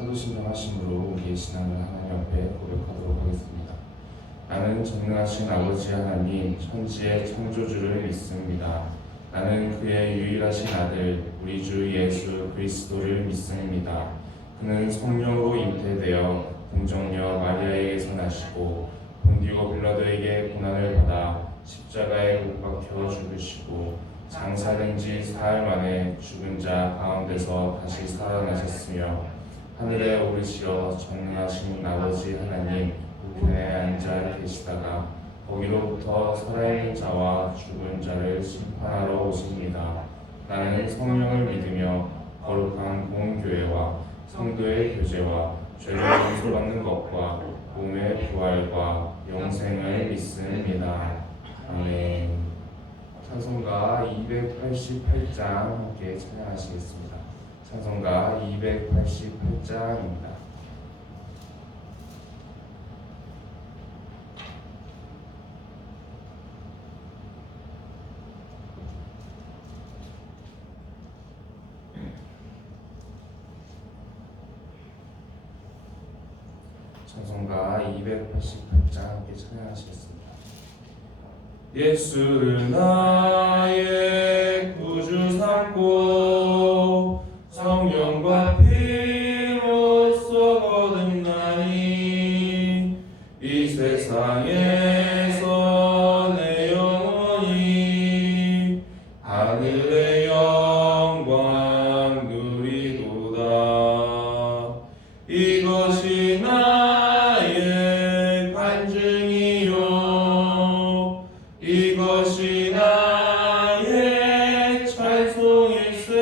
사도신경하심으로 우리의 신앙을 하나님 앞에 고백하도록 하겠습니다. 나는 전능하신 아버지 하나님 천지의 창조주를 믿습니다. 나는 그의 유일하신 아들 우리 주 예수 그리스도를 믿습니다. 그는 성령으로 잉태되어 동정녀 마리아에게서 나시고 본디오 빌라도에게 고난을 받아 십자가에 못 박혀 죽으시고 장사된 지 사흘 만에 죽은 자 가운데서 다시 살아나셨으며 하늘에 오르시어 전능하신 아버지 하나님 우편에 앉아 계시다가 거기로부터 살아있는 자와 죽은 자를 심판하러 오십니다. 나는 성령을 믿으며 거룩한 공교회와 성도의 교제와 죄를 용서받는 것과 몸의 부활과 영생을 믿습니다. 아멘. 찬송가 288장 함께 찬양하시겠습니다. 찬송가 288장입니다. 찬송가 288장 함께 찬양하시겠습니다. 예수를 나의 구주 삼고 성령과 피로써 거듭나니 이 세상에서 내 영혼이 하늘의 영광 누리도다. 이것이 나의 간증이요 이것이 나의 찬송일세.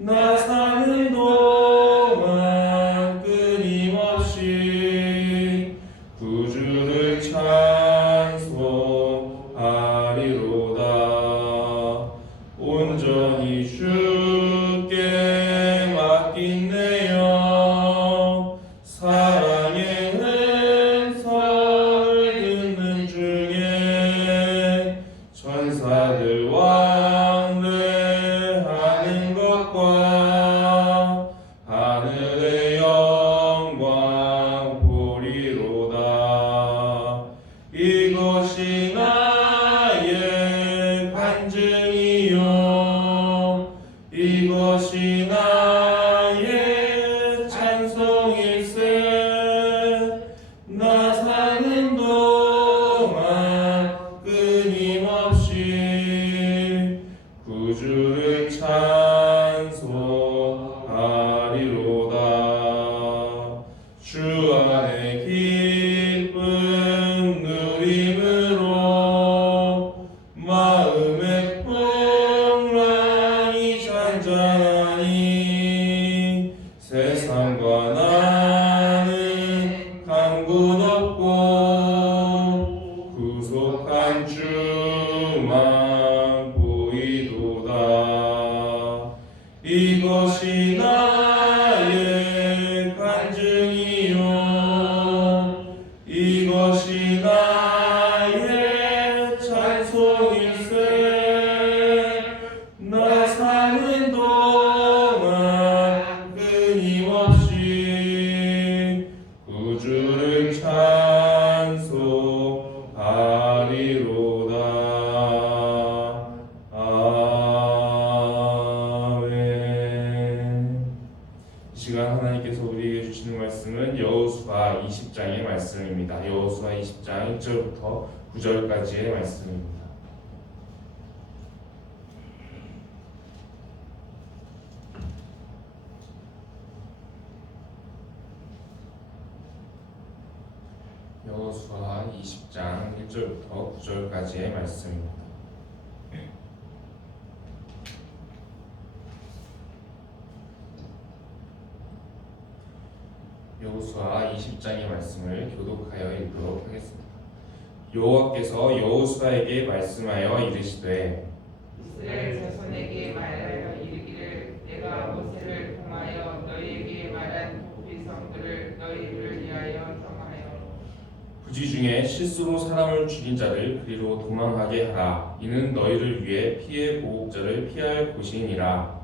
나 사는 동안 끊임없이 구주를 찬송하리로다. 온전히 주께 맡긴 내 영 사랑의 은설 듣는 중에 천사들 왕래하는 것과 하늘의 영광 보리로다. 이것이 나의 간증이요 이것이 나의 찬송일세. 나 사는 동안 끊임없이 구주를 찬송하리로다. 주 안에 기쁨 누림으로 마음의 풍랑이 잔잔하니 세상과 나는 강군 없고 구속한 주만 보이도다. 이것이 나의 간증이요 이것이 나의 찬송일세. 나 사는 동안 끊임없이 구주를 찬송하리로다. 아멘. 이 시간 하나님께서 우리에게 주시는 말씀은 여호수아 20장의 말씀입니다. 여호수아 20장 1절부터 9절까지의 말씀입니다. 여호수아 20장 1절부터 9절까지의 말씀입니다. 여호수아 20장의 말씀을 교독하여 읽도록 하겠습니다. 여호와께서 여호수아에게 말씀하여 이르시되 이스라엘 자손에게 말하여 이르기를 내가 모세를 통하여 너희에게 말한 도피성들을 너희를 위하여 정하여 부지 중에 실수로 사람을 죽인 자를 그리로 도망하게 하라. 이는 너희를 위해 피해 보복자를 피할 곳이니라.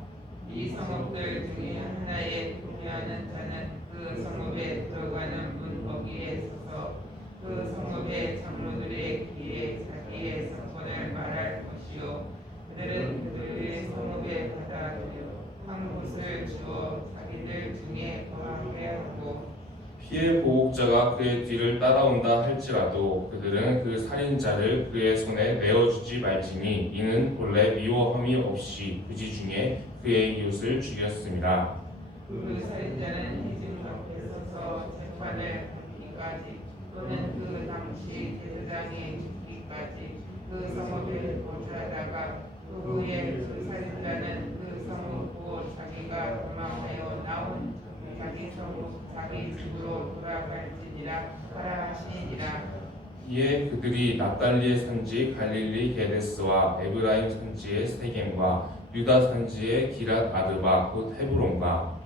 이 성읍들 중에 하나에 동의하는 자는 그 성읍에 들어가는 문 거기에 서서 그 성읍의 장로들의 귀에 자기의 상권을 말할 것이요 그들은 그들의 성읍에 받아들여 한 곳을 주어 자기들 중에 거하게 하고 피해 보복자가 그의 뒤를 따라온다 할지라도 그들은 그 살인자를 그의 손에 내어주지 말지니 이는 본래 미워함이 없이 부지 중에 그의 이웃을 죽였습니다. 그 살인자는 희생 앞에 서서 재판을 받기까지 또는 그 당시 제사장이 죽기까지 그 성읍에 거주하다가 그 후에 그 살인자는 그 성읍 곧 자기가 도망하여 나온 자기 성읍 자기 집으로 돌아갈지니라 하라 하시니라. 이에 그들이 납달리의 산지 갈릴리 게데스와 에브라임 산지의 세겜과 유다 산지의 기랏 아드바 곧 헤브론과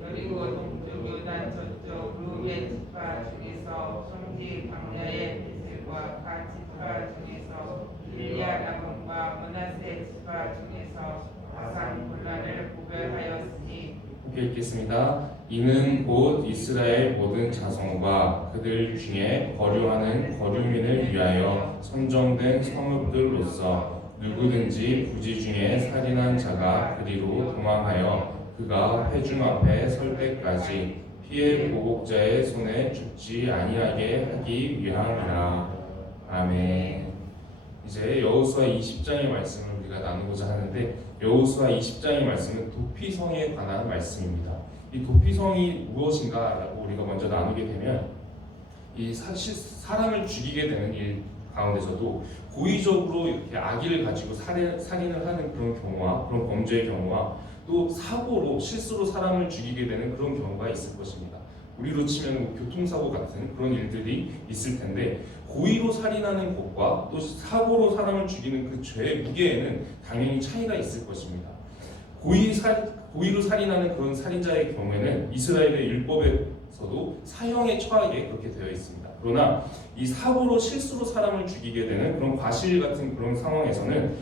여리고 동쪽 요단 저쪽 루벤 지파 중에서 성지 광야의 베셀과 갓 지파 중에서 길리앗 라몬과 므낫세 지파 중에서 바산 골란을 구별하였으니 함께 읽겠습니다. 이는 곧 이스라엘 모든 자손과 그들 중에 거류하는 거류민을 위하여 선정된 성읍들로서 누구든지 부지 중에 살인한 자가 그리로 도망하여 그가 회중 앞에 설 때까지 피해 보복자의 손에 죽지 아니하게 하기 위함이라. 아멘. 이제 여호수아 20장의 말씀을 우리가 나누고자 하는데 여호수아 20장의 말씀은 도피성에 관한 말씀입니다. 이 도피성이 무엇인가라고 우리가 먼저 나누게 되면 이 사실 사람을 죽이게 되는 일 가운데서도 고의적으로 이렇게 악의를 가지고 살인을 하는 그런 경우와 그런 범죄의 경우와 또 사고로 실수로 사람을 죽이게 되는 그런 경우가 있을 것입니다. 우리로 치면 뭐 교통사고 같은 그런 일들이 있을 텐데 고의로 살인하는 것과 또 사고로 사람을 죽이는 그 죄의 무게에는 당연히 차이가 있을 것입니다. 고의로 살인하는 그런 살인자의 경우에는 이스라엘의 율법에서도 사형에 처하게 그렇게 되어 있습니다. 그러나 이 사고로 실수로 사람을 죽이게 되는 그런 과실 같은 그런 상황에서는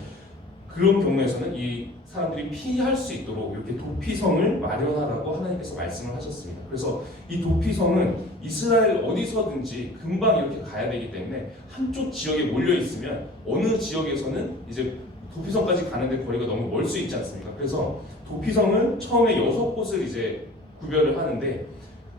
그런 경우에서는 이 사람들이 피할 수 있도록 이렇게 도피성을 마련하라고 하나님께서 말씀을 하셨습니다. 그래서 이 도피성은 이스라엘 어디서든지 금방 이렇게 가야 되기 때문에 한쪽 지역에 몰려 있으면 어느 지역에서는 이제 도피성까지 가는데 거리가 너무 멀 수 있지 않습니까? 그래서 도피성을 처음에 6곳을 이제 구별을 하는데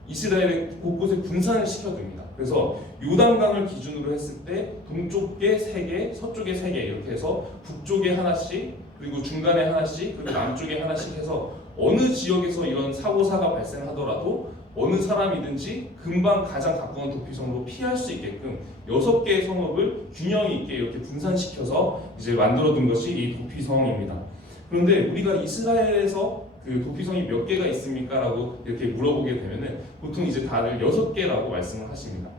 이스라엘의 곳곳에 분산을 시켜둡니다. 그래서 요단강을 기준으로 했을 때 동쪽에 3개, 서쪽에 3개 이렇게 해서 북쪽에 하나씩 그리고 중간에 하나씩 그리고 남쪽에 하나씩 해서 어느 지역에서 이런 사고사가 발생하더라도 어느 사람이든지 금방 가장 가까운 도피성으로 피할 수 있게끔 6개의 성읍을 균형 있게 이렇게 분산시켜서 이제 만들어둔 것이 이 도피성입니다. 그런데 우리가 이스라엘에서 그 도피성이 몇 개가 있습니까? 라고 이렇게 물어보게 되면은 보통 이제 다들 6개라고 말씀을 하십니다.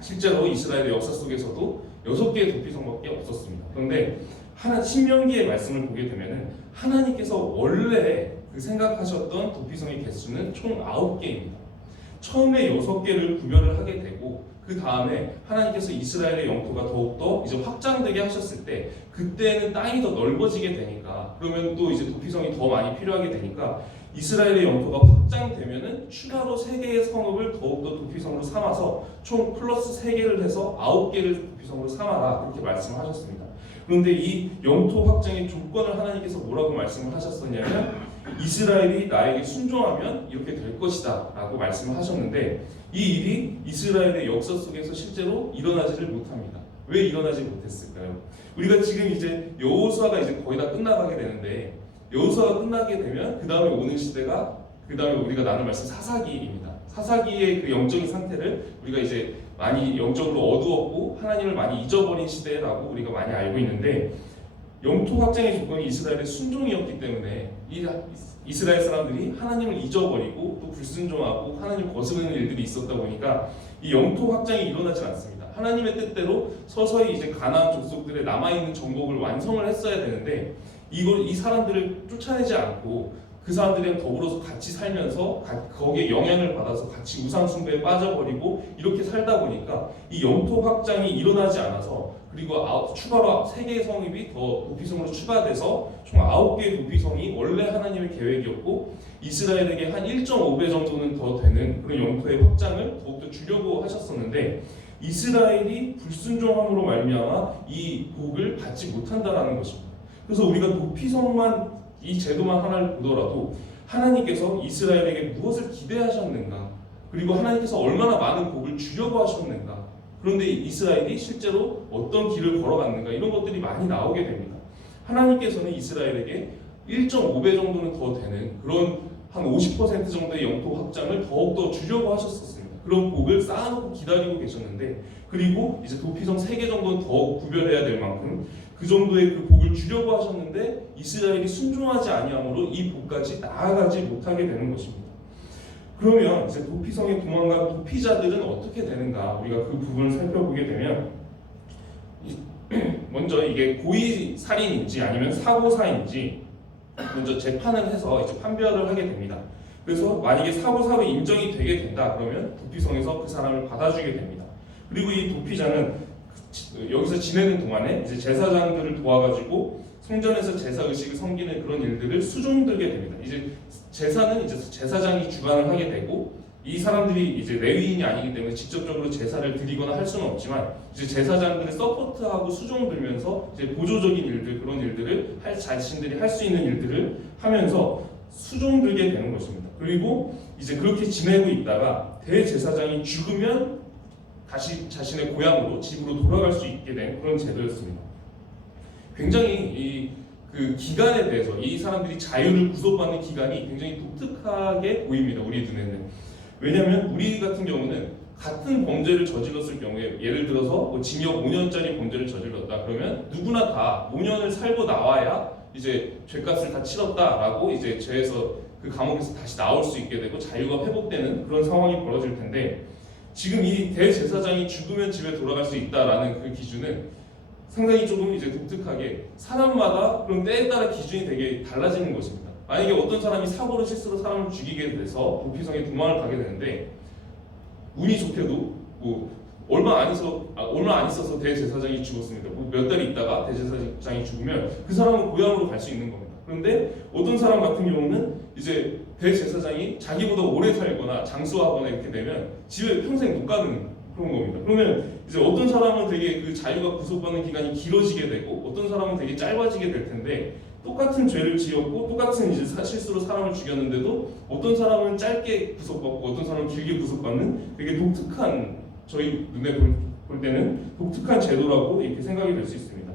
실제로 이스라엘의 역사 속에서도 6개의 도피성밖에 없었습니다. 그런데 신명기의 말씀을 보게 되면은 하나님께서 원래 그 생각하셨던 도피성의 개수는 총 9개입니다. 처음에 6개를 구별을 하게 되고 그 다음에 하나님께서 이스라엘의 영토가 더욱더 이제 확장되게 하셨을 때 그때는 땅이 더 넓어지게 되니까 그러면 또 이제 도피성이 더 많이 필요하게 되니까 이스라엘의 영토가 확장되면은 추가로 3개의 성읍을 더욱더 도피성으로 삼아서 총 플러스 3개를 해서 9개를 도피성으로 삼아라 그렇게 말씀하셨습니다. 그런데 이 영토 확장의 조건을 하나님께서 뭐라고 말씀을 하셨었냐면 이스라엘이 나에게 순종하면 이렇게 될 것이다 라고 말씀을 하셨는데 이 일이 이스라엘의 역사 속에서 실제로 일어나지를 못합니다. 왜 일어나지 못했을까요? 우리가 지금 이제 여호수아가 이제 거의 다 끝나가게 되는데 여호수아가 끝나게 되면 그 다음에 오는 시대가 그 다음에 우리가 나눌 말씀 사사기입니다. 사사기의 그 영적인 상태를 우리가 이제 많이 영적으로 어두웠고 하나님을 많이 잊어버린 시대라고 우리가 많이 알고 있는데 영토 확장의 조건이 이스라엘의 순종이었기 때문에 이스라엘 사람들이 하나님을 잊어버리고 또 불순종하고 하나님 거스르는 일들이 있었다 보니까 이 영토 확장이 일어나지 않습니다. 하나님의 뜻대로 서서히 이제 가나안 족속들의 남아있는 정복을 완성을 했어야 되는데 이 사람들을 쫓아내지 않고 그 사람들이랑 더불어서 같이 살면서 거기에 영향을 받아서 같이 우상숭배에 빠져버리고 이렇게 살다 보니까 이 영토 확장이 일어나지 않아서, 그리고 추가로 3개의 성읍이 더 도피성으로 추가돼서 총 9개의 도피성이 원래 하나님의 계획이었고 이스라엘에게 한 1.5배 정도는 더 되는 그런 영토의 확장을 더욱더 주려고 하셨었는데, 이스라엘이 불순종함으로 말미암아 이 복을 받지 못한다라는 것입니다. 그래서 우리가 도피성만, 이 제도만 하나를 보더라도 하나님께서 이스라엘에게 무엇을 기대하셨는가, 그리고 하나님께서 얼마나 많은 복을 주려고 하셨는가, 그런데 이스라엘이 실제로 어떤 길을 걸어갔는가, 이런 것들이 많이 나오게 됩니다. 하나님께서는 이스라엘에게 1.5배 정도는 더 되는 그런 한 50% 정도의 영토 확장을 더욱더 주려고 하셨었습니다. 그런 복을 쌓아놓고 기다리고 계셨는데, 그리고 이제 도피성 3개 정도는 더 구별해야 될 만큼 그 정도의 그 복을 주려고 하셨는데 이스라엘이 순종하지 아니함으로 이 복까지 나아가지 못하게 되는 것입니다. 그러면 이제 도피성에 도망간 도피자들은 어떻게 되는가, 우리가 그 부분을 살펴보게 되면, 먼저 이게 고의 살인인지 아니면 사고사인지 먼저 재판을 해서 이제 판별을 하게 됩니다. 그래서 만약에 사고사로 인정이 되게 된다 그러면 도피성에서 그 사람을 받아주게 됩니다. 그리고 이 도피자는 여기서 지내는 동안에 이제 제사장들을 도와가지고 성전에서 제사 의식을 섬기는 그런 일들을 수종들게 됩니다. 이제 제사는 이제 제사장이 주관을 하게 되고, 이 사람들이 이제 레위인이 아니기 때문에 직접적으로 제사를 드리거나 할 수는 없지만 이제 제사장들을 서포트하고 수종들면서 이제 보조적인 일들, 그런 일들을 자신들이 할 수 있는 일들을 하면서 수종들게 되는 것입니다. 그리고 이제 그렇게 지내고 있다가 대제사장이 죽으면 다시 자신의 고향으로, 집으로 돌아갈 수 있게 된 그런 제도였습니다. 굉장히 그 기간에 대해서, 이 사람들이 자유를 구속받는 기간이 굉장히 독특하게 보입니다, 우리 눈에는. 왜냐하면 우리 같은 경우는 같은 범죄를 저질렀을 경우에, 예를 들어서 뭐 징역 5년짜리 범죄를 저질렀다 그러면 누구나 다 5년을 살고 나와야 이제 죄값을 다 치렀다라고 이제 죄에서, 그 감옥에서 다시 나올 수 있게 되고 자유가 회복되는 그런 상황이 벌어질 텐데, 지금 이 대제사장이 죽으면 집에 돌아갈 수 있다라는 그 기준은 상당히 조금 이제 독특하게 사람마다 그런 때에 따라 기준이 되게 달라지는 것입니다. 만약에 어떤 사람이 사고로 실수로 사람을 죽이게 돼서 도피성에 도망을 가게 되는데, 운이 좋게도 뭐 얼마 안 있어서 대제사장이 죽었습니다. 뭐 몇 달 있다가 대제사장이 죽으면 그 사람은 고향으로 갈 수 있는 겁니다. 그런데 어떤 사람 같은 경우는 이제 대제사장이 자기보다 오래 살거나 장수하거나 이렇게 되면 집에 평생 못 가는 그런 겁니다. 그러면 이제 어떤 사람은 되게 그 자유가 구속받는 기간이 길어지게 되고, 어떤 사람은 되게 짧아지게 될 텐데, 똑같은 죄를 지었고 똑같은 이제 실수로 사람을 죽였는데도 어떤 사람은 짧게 구속받고 어떤 사람은 길게 구속받는 되게 독특한, 저희 눈에 볼 때는 독특한 제도라고 이렇게 생각이 될 수 있습니다.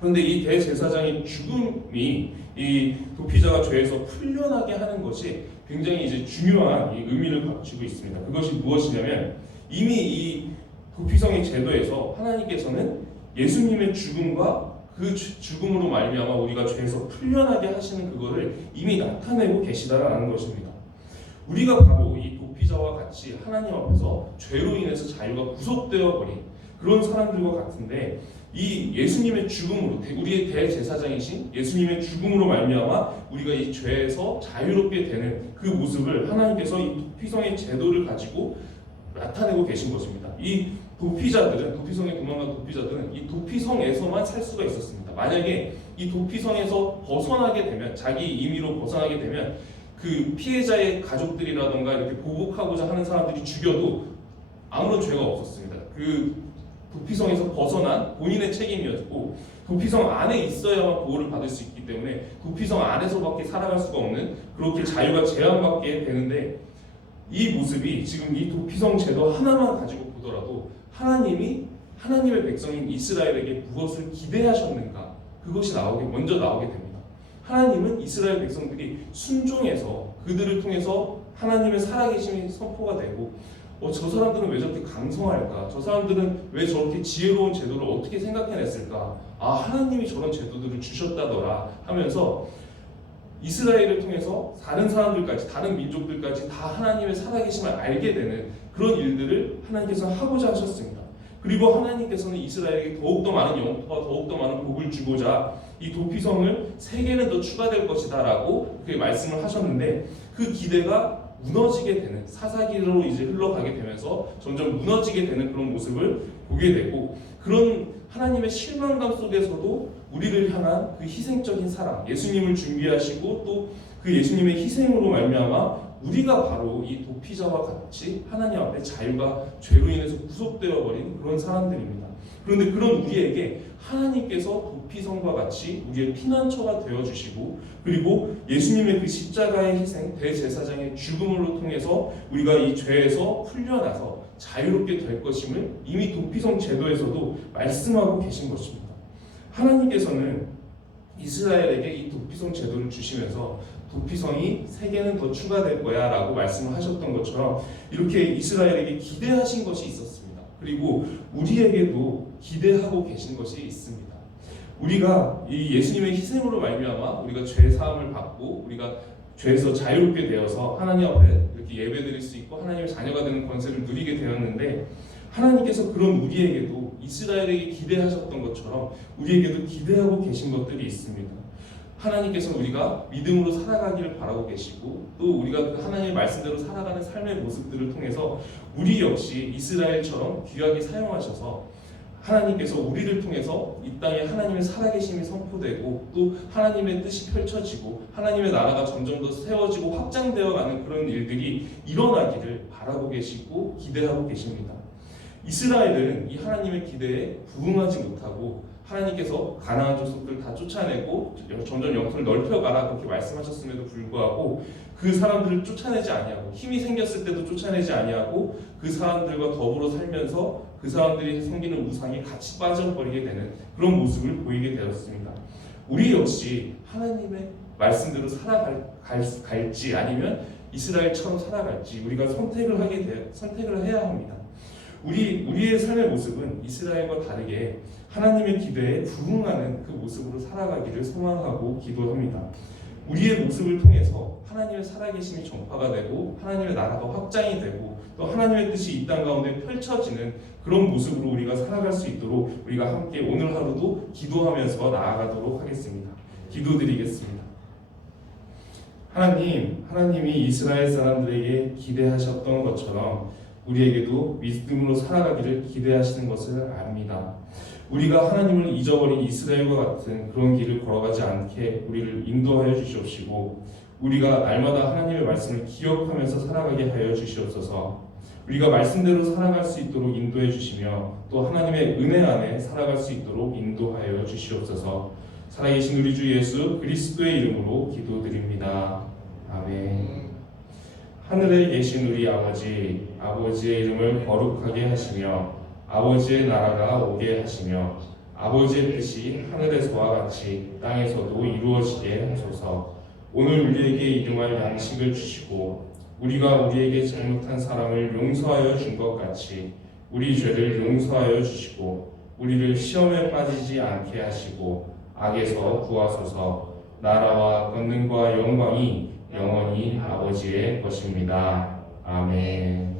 그런데 이 대제사장의 죽음이 이 도피자가 죄에서 풀려나게 하는 것이 굉장히 이제 중요한 이 의미를 갖추고 있습니다. 그것이 무엇이냐면, 이미 이 도피성의 제도에서 하나님께서는 예수님의 죽음과 그 죽음으로 말미암아 우리가 죄에서 풀려나게 하시는 그거를 이미 나타내고 계시다라는 것입니다. 우리가 바로 이 도피자와 같이 하나님 앞에서 죄로 인해서 자유가 구속되어 버린 그런 사람들과 같은데, 이 예수님의 죽음으로, 우리의 대제사장이신 예수님의 죽음으로 말미암아 우리가 이 죄에서 자유롭게 되는 그 모습을 하나님께서 이 도피성의 제도를 가지고 나타내고 계신 것입니다. 이 도피자들은, 도피성에 도망간 도피자들은 이 도피성에서만 살 수가 있었습니다. 만약에 이 도피성에서 벗어나게 되면, 자기 임의로 벗어나게 되면 그 피해자의 가족들이라던가 이렇게 보복하고자 하는 사람들이 죽여도 아무런 죄가 없었습니다. 그 도피성에서 벗어난 본인의 책임이었고, 도피성 안에 있어야만 보호를 받을 수 있기 때문에 도피성 안에서밖에 살아갈 수가 없는, 그렇게 자유가 제한받게 되는데, 이 모습이 지금 이 도피성 제도 하나만 가지고 보더라도 하나님의 백성인 이스라엘에게 무엇을 기대하셨는가, 그것이 먼저 나오게 됩니다. 하나님은 이스라엘 백성들이 순종해서 그들을 통해서 하나님의 살아계심이 선포가 되고, 저 사람들은 왜 저렇게 강성할까? 저 사람들은 왜 저렇게 지혜로운 제도를 어떻게 생각해냈을까? 하나님이 저런 제도들을 주셨다더라 하면서 이스라엘을 통해서 다른 사람들까지, 다른 민족들까지 다 하나님의 살아계심을 알게 되는 그런 일들을 하나님께서 하고자 하셨습니다. 그리고 하나님께서는 이스라엘에게 더욱더 많은 영토와 더욱더 많은 복을 주고자 이 도피성을 3개는 더 추가될 것이다 라고 그렇게 말씀을 하셨는데, 그 기대가 무너지게 되는, 사사기로 이제 흘러가게 되면서 점점 무너지게 되는 그런 모습을 보게 되고, 그런 하나님의 실망감 속에서도 우리를 향한 그 희생적인 사랑, 예수님을 준비하시고 또 그 예수님의 희생으로 말미암아 우리가 바로 이 도피자와 같이 하나님 앞에 자유가 죄로 인해서 구속되어 버린 그런 사람들입니다. 그런데 그런 우리에게 하나님께서 도피성과 같이 우리의 피난처가 되어 주시고, 그리고 예수님의 그 십자가의 희생, 대제사장의 죽음으로 통해서 우리가 이 죄에서 풀려나서 자유롭게 될 것임을 이미 도피성 제도에서도 말씀하고 계신 것입니다. 하나님께서는 이스라엘에게 이 도피성 제도를 주시면서 도피성이 3개는 더 추가될 거야 라고 말씀을 하셨던 것처럼 이렇게 이스라엘에게 기대하신 것이 있었습니다. 그리고 우리에게도 기대하고 계신 것이 있습니다. 우리가 이 예수님의 희생으로 말미암아 우리가 죄 사함을 받고 우리가 죄에서 자유롭게 되어서 하나님 앞에 이렇게 예배드릴 수 있고 하나님의 자녀가 되는 권세를 누리게 되었는데, 하나님께서 그런 우리에게도 이스라엘에게 기대하셨던 것처럼 우리에게도 기대하고 계신 것들이 있습니다. 하나님께서 우리가 믿음으로 살아가기를 바라고 계시고, 또 우리가 그 하나님의 말씀대로 살아가는 삶의 모습들을 통해서 우리 역시 이스라엘처럼 귀하게 사용하셔서 하나님께서 우리를 통해서 이 땅에 하나님의 살아계심이 선포되고 또 하나님의 뜻이 펼쳐지고 하나님의 나라가 점점 더 세워지고 확장되어가는 그런 일들이 일어나기를 바라고 계시고 기대하고 계십니다. 이스라엘은 이 하나님의 기대에 부응하지 못하고 하나님께서 가나안 족속들을 다 쫓아내고 점점 영토를 넓혀가라 그렇게 말씀하셨음에도 불구하고 그 사람들을 쫓아내지 아니하고, 힘이 생겼을 때도 쫓아내지 아니하고 그 사람들과 더불어 살면서 그 사람들이 섬기는 우상이 같이 빠져버리게 되는 그런 모습을 보이게 되었습니다. 우리 역시 하나님의 말씀대로 살아갈지 아니면 이스라엘처럼 살아갈지 우리가 선택을 해야 합니다. 우리의 삶의 모습은 이스라엘과 다르게 하나님의 기대에 부응하는 그 모습으로 살아가기를 소망하고 기도합니다. 우리의 모습을 통해서 하나님의 살아계심이 전파가 되고 하나님의 나라가 확장이 되고 또 하나님의 뜻이 이 땅 가운데 펼쳐지는 그런 모습으로 우리가 살아갈 수 있도록 우리가 함께 오늘 하루도 기도하면서 나아가도록 하겠습니다. 기도드리겠습니다. 하나님이 이스라엘 사람들에게 기대하셨던 것처럼 우리에게도 믿음으로 살아가기를 기대하시는 것을 압니다. 우리가 하나님을 잊어버린 이스라엘과 같은 그런 길을 걸어가지 않게 우리를 인도하여 주시옵시고, 우리가 날마다 하나님의 말씀을 기억하면서 살아가게 하여 주시옵소서. 우리가 말씀대로 살아갈 수 있도록 인도해 주시며 또 하나님의 은혜 안에 살아갈 수 있도록 인도하여 주시옵소서. 살아계신 우리 주 예수 그리스도의 이름으로 기도드립니다. 아멘. 하늘에 계신 우리 아버지의 이름을 거룩하게 하시며 아버지의 나라가 오게 하시며 아버지의 뜻이 하늘에서와 같이 땅에서도 이루어지게 하소서. 오늘 우리에게 일용할 양식을 주시고 우리가 우리에게 잘못한 사람을 용서하여 준 것 같이 우리 죄를 용서하여 주시고 우리를 시험에 빠지지 않게 하시고 악에서 구하소서. 나라와 권능과 영광이 영원히 아버지의 것입니다. 아멘.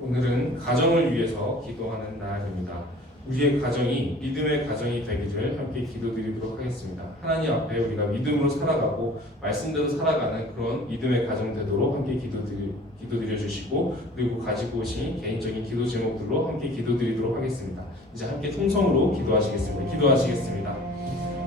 오늘은 가정을 위해서 기도하는 날입니다. 우리의 가정이 믿음의 가정이 되기를 함께 기도드리도록 하겠습니다. 하나님 앞에 우리가 믿음으로 살아가고 말씀대로 살아가는 그런 믿음의 가정 되도록 함께 기도드려 주시고, 그리고 가지고 오신 개인적인 기도 제목들로 함께 기도드리도록 하겠습니다. 이제 함께 통성으로 기도하시겠습니다.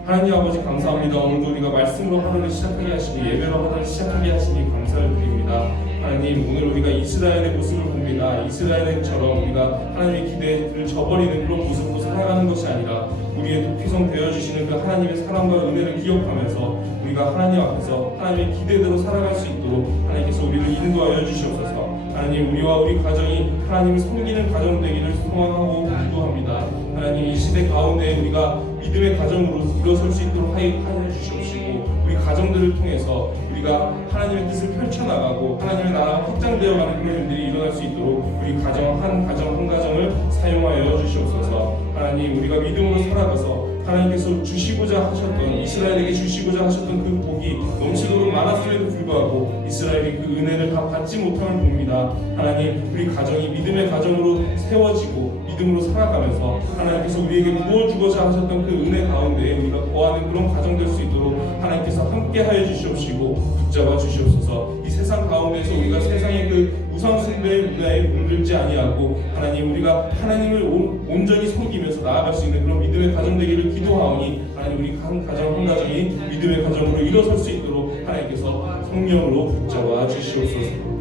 하나님 아버지 감사합니다. 오늘도 우리가 말씀으로 하루를 시작하게 하시니 예배로 하루를 시작하게 하시니 감사를 드립니다. 하나님, 오늘 우리가 이스라엘의 모습을 봅니다. 이스라엘처럼 우리가 하나님의 기대를 저버리는 그런 모습으로 살아가는 것이 아니라 우리의 도피성 되어주시는 그 하나님의 사랑과 은혜를 기억하면서 우리가 하나님 앞에서 하나님의 기대대로 살아갈 수 있도록 하나님께서 우리를 인도하여 주시옵소서. 하나님, 우리와 우리 가정이 하나님을 섬기는 가정 되기를 소망하고 기도합니다. 하나님, 이 시대 가운데 우리가 믿음의 가정으로 일어설 수 있도록 하여 주시옵시고, 우리 가정들을 통해서 우리가 하나님의 뜻을 펼쳐나가고 하나님의 나라가 확장되어가는 그런 일들이 일어날 수 있도록 우리 가정 한 가정을 사용하여 주시옵소서. 하나님, 우리가 믿음으로 살아가서 하나님께서 주시고자 하셨던, 이스라엘에게 주시고자 하셨던 그 복이 넘치도록 많았음에도 불구하고 이스라엘이 그 은혜를 다 받지 못함을 봅니다. 하나님, 우리 가정이 믿음의 가정으로 세워지고 믿음으로 살아가면서 하나님께서 우리에게 부어주고자 하셨던 그 은혜 가운데 우리가 거하는 그런 가정 될 수 있도록 하나님께서 함께하여 주시옵시고 붙잡아 주시옵소서. 이 세상 가운데서 우리가 세상의 그 우상 숭배의 문화에 물들지 아니하고 하나님, 우리가 하나님을 온전히 섬기면서 나아갈 수 있는 그런 믿음의 가정 되기를 기도하오니 하나님, 우리 한 가정 한 가정이 믿음의 가정으로 일어설 수 있도록 하나님께서 성령으로 붙잡아 주시옵소서.